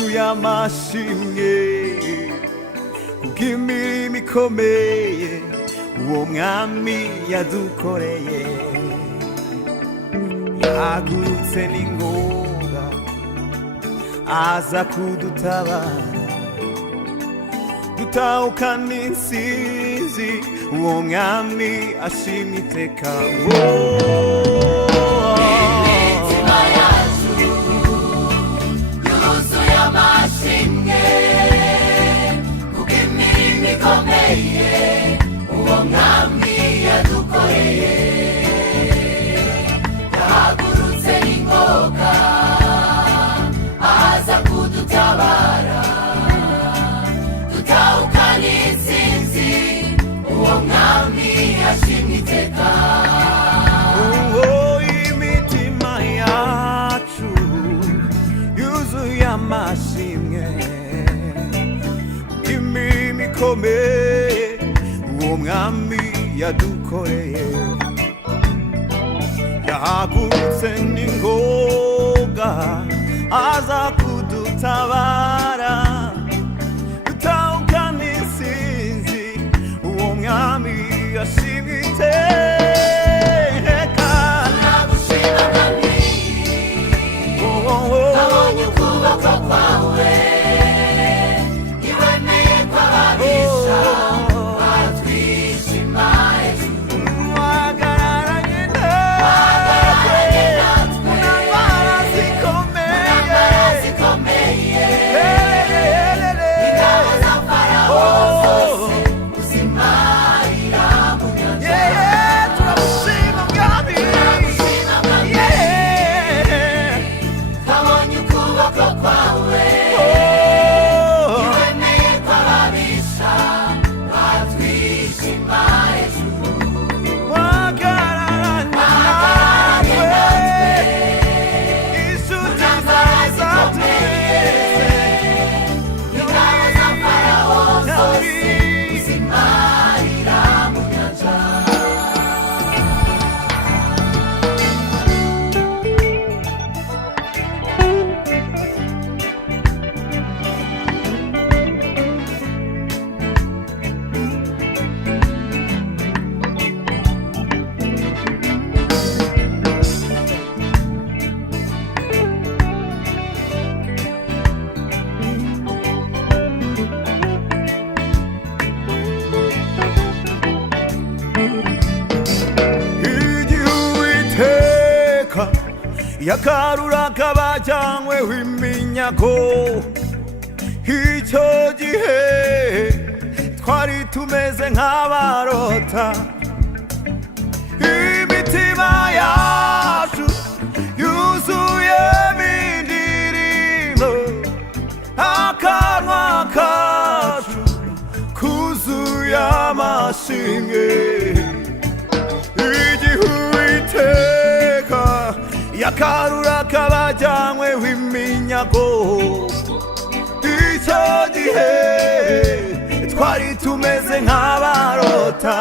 yuzuye amashimwe kubw'imirimo ikomeye uwo mwami yadukoreye. Yahagurutse n'ingoga aza kudutabara, dutahukana intsinzi, uwo mwami ashimwe iteka. Imitima yacu yuzuye amashimwe kubw'imirimo ikomeye uwo mwami yadukoreye. Yahagurutse n'ingoga aza kudutabara, dutahukana intsinzi, uwo mwami ashimwe iteka. Imitima yacu yuzuye amashimwe imirimo ikomeye uwo mwami yadukoreye. Yahagurutse n'ingoga aza kudutabara, dutahukana intsinzi, uwo mwami ashimwe iteka. Turagushima mwami, twabonye ukuboko kwawe, ntiwemeye ko ababisha batwishima hejuru. Wahagararanye natwe mu ntambara zikomeye, ingabo za Farawo zose uzimarira mu nyanja. turagushima mwami, Turagushima mwami, twabonye ukuboko kwawe, ntiwemeye ko ababisha batwishima hejuru. wahagararanye natwe, inshuti zatureze, Ingabo za Farawo zose uzimarira mu nyanja. igihe Uwiteka yakaruraga abajyanyweho iminyago, icyo gihe twari tumeze nk'abarota. Imitima yacu yuzuyemo indirimbo, akanwa kacu kuzuye amashimwe. Igihe Uwiteka yakaruraga abajyanyweho iminyago, icyo gihe twari tumeze nk'abarota.